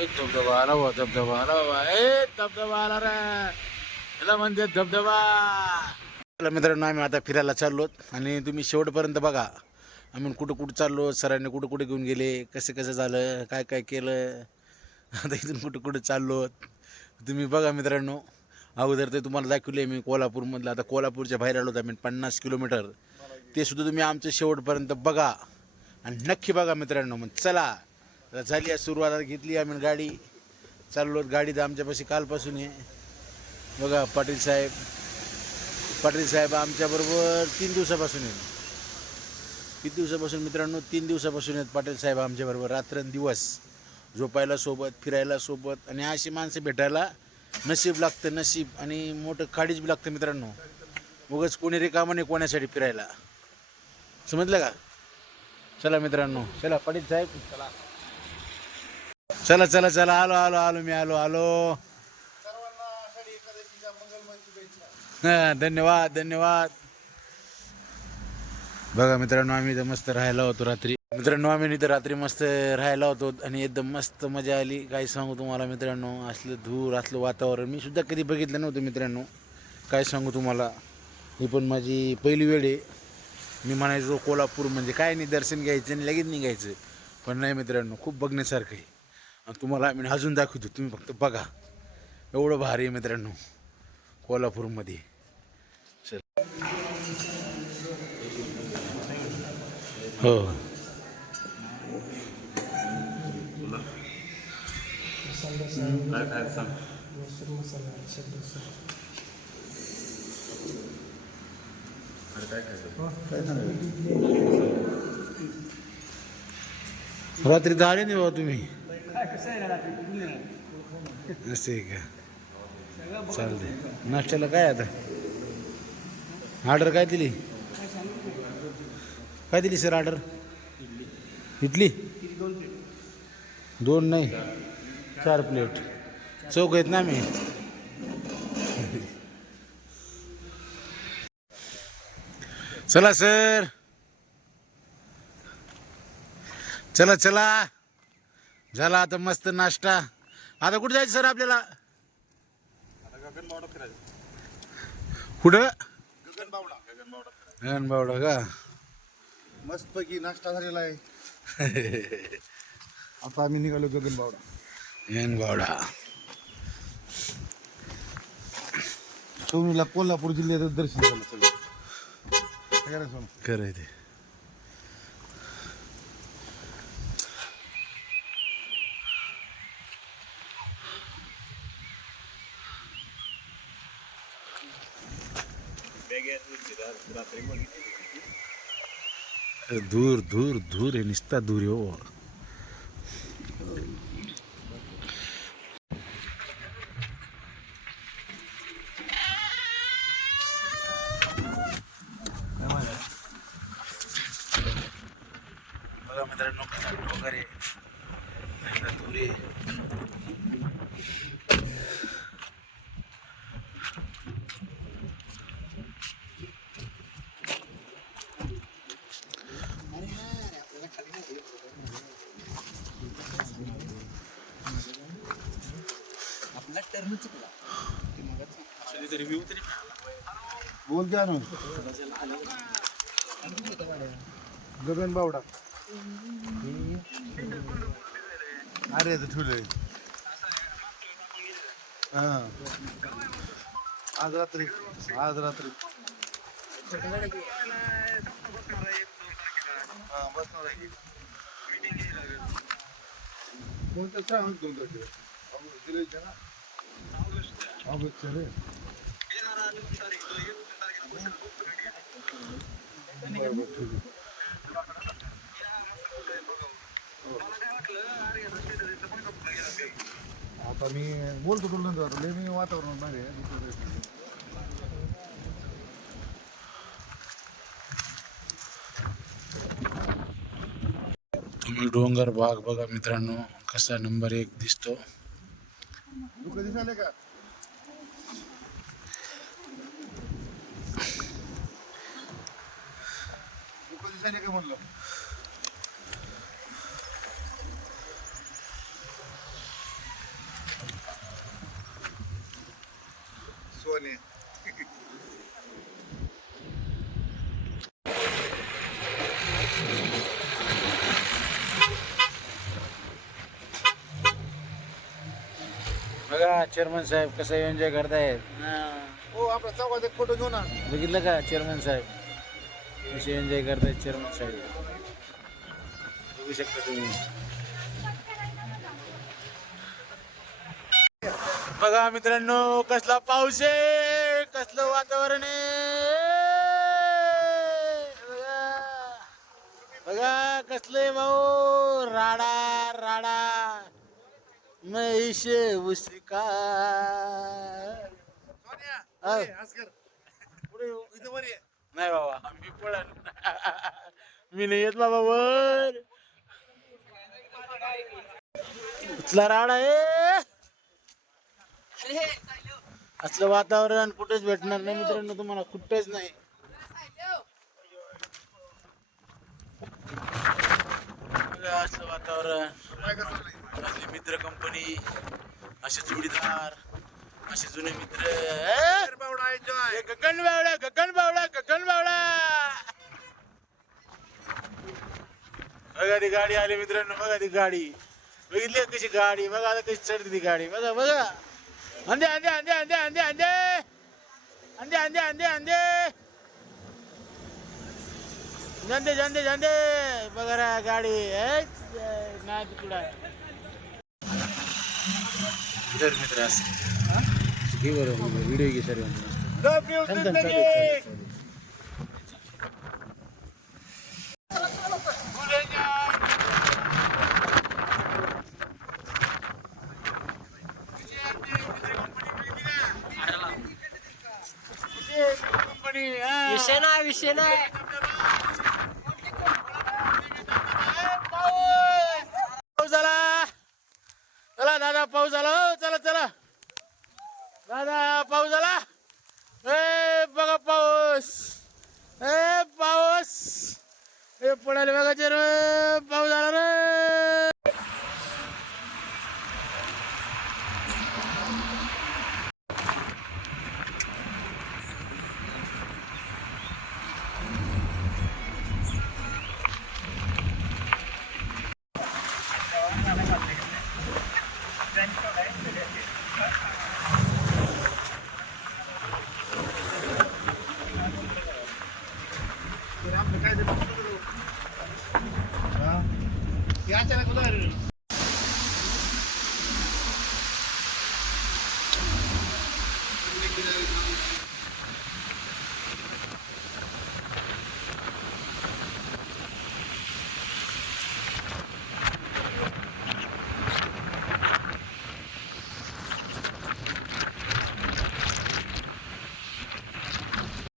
ए, धबधबा आला वा धबधबा आला वा ए धबधबा आला रे. याला म्हणते धबधबा. चला मित्रांनो आम्ही आता फिरायला चाललो आणि तुम्ही शेवटपर्यंत बघा. आम्ही कुठं कुठं चाललो सरांनी कुठं कुठं घेऊन गेले कसं कसं झालं काय काय केलं. आता इथून कुठं कुठं चाललो तुम्ही बघा मित्रांनो अगोदर ते तुम्हाला दाखवले मी कोल्हापूरमधलं. आता कोल्हापूरच्या बाहेर आलो आम्ही पन्नास किलोमीटर. ते सुद्धा तुम्ही आमचं शेवटपर्यंत बघा. आणि नक्की बघा मित्रांनो मग चला. झाली आहे सुरुवात घेतली आम्ही गाडी. चाललो गाडी तर आमच्यापाशी कालपासून आहे. बघा पाटील साहेब. पाटील साहेब आमच्याबरोबर तीन दिवसापासून आहे किती दिवसापासून मित्रांनो तीन दिवसापासून आहेत पाटील साहेब आमच्याबरोबर रात्रंदिवस झोपायला सोबत फिरायला सोबत आणि अशी माणसं भेटायला नशीब लागतं नशीब आणि मोठं काडीच बी लागतं मित्रांनो. उगच कोणी रिकामा नाही कोणासाठी फिरायला. समजलं का? चला मित्रांनो. चला पाटील साहेब. चला चला चला चला. आलो आलो आलो मी आलो आलो. धन्यवाद धन्यवाद. बघा मित्रांनो आम्ही इथं मस्त राहायला होतो रात्री. मित्रांनो आम्ही इथं रात्री मस्त राहायला होतो आणि एकदम मस्त मजा आली. काय सांगू तुम्हाला मित्रांनो असलं धूर असलं वातावरण. मी सुद्धा कधी बघितलं नव्हतं मित्रांनो. काय सांगू तुम्हाला? ही पण माझी पहिली वेळ आहे. मी म्हणायचो कोल्हापूर म्हणजे काय नाही दर्शन घ्यायचं आणि लगेच निघायचं. पण नाही मित्रांनो खूप बघण्यासारखं आहे. तुम्हाला मी अजून दाखवतो तुम्ही फक्त बघा. एवढं भारी आहे मित्रांनो कोल्हापूरमध्ये. चल. हो. रात्री तर नाही बाबा तुम्ही. असं आहे का? चालते नाश्त्याला काय आता? ऑर्डर काय दिली? काय दिली सर ऑर्डर? इडली? दोन नाही. चार प्लेट. चौक आहेत ना मी चला सर. चला चला. झाला आता मस्त नाश्ता. आता कुठे जायचं सर आपल्याला? कुठं? गगनबावडा का? मस्तपैकी नाश्ता झालेला आहे. आता आम्ही निघालो गगनबावडा. गगनबावडा. सोनीला कोल्हापूर जिल्ह्याचं दर्शन झालं सगळं. काय करायचं सोनू? खरं आहे ते. दूर दूर दूर आहे निसता दूर आहे हो बघा मित्रांनो कसा डोंगर आहे बोल द्या ना गगनबावडा अरे तर ठेवलंय हा। आज रात्री। आज रात्री। हा बसणार आहे की कोणतं सांग कोणतं ते? ऑगस्ट, जुलैचं ना? आता मी बोलतो तुला नंतर. मी वातावरण नाही. तुम्ही डोंगर भाग बघा मित्रांनो कसा नंबर एक दिसतो. का? म्हणलं. सोने. बघा चेअरमन साहेब कसं एन्जॉय करतायत. हो. आपला चौकात एक फोटो घेऊ ना बघितलं का चेअरमन साहेब? कसे एन्जॉय करतायत चेअरमन साहेब. बघू शकता तुम्ही. बघा मित्रांनो कसला पाऊस आहे कसलं वातावरण आहे. बघा. कसले भाऊ. राडा राडा. मैश उसका पुढे नाही बाबा. मी पळन मी नाही येत बाबा वर. उचला राड आहे असलं वातावरण कुठेच भेटणार नाही मित्रांनो तुम्हाला कुठेच नाही. असलं वातावरण. काय मित्र कंपनी असे चुडीदार असे जुने मित्र ए? गगन बावडा गगन बावडा गगन बावडा बघा ती गाडी आली मित्रांनो बघा ती गाडी. बघितली का कशी गाडी? बघा आता कशी चढते ती गाडी. बघा बघा. अंदे अंदे अंदे अंदे अंदे अंदे अंदे अंदे अंदे अंदे जांदे जांदे जांदे बघा रा गाडी. ए, नाही तुकडा मित्र असं ಗಿವರ್ ವಿಡಿಯೋಗೆ ಸರಿ ಅಂತ विषय नाही विषय नाही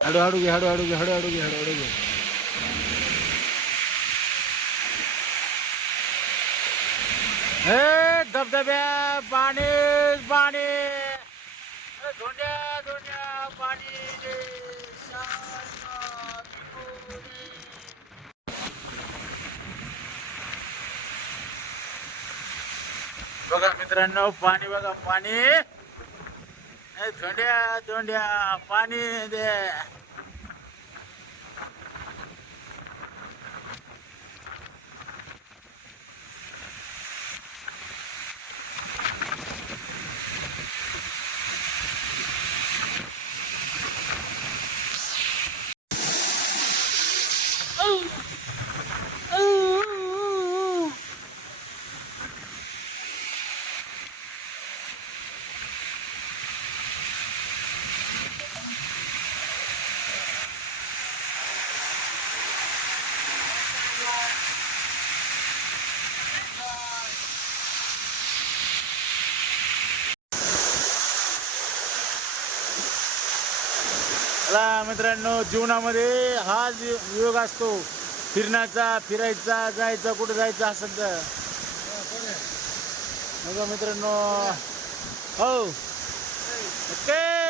हाडू हाडू घे हाडू हाडू घे हाडू हाडू घे हाडू हाडू घे. हे धबधब्या पाणी पाणी. धोंड्या धोंड्या पाणी. दे बघा मित्रांनो पाणी बघा पाणी. धोंड्या धोंड्या पाणी दे. चला मित्रांनो जीवनामध्ये हा योग असतो फिरण्याचा फिरायचा जायचा कुठं जायचं असेल तर. बघा मित्रांनो. हो. ओके.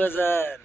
was that?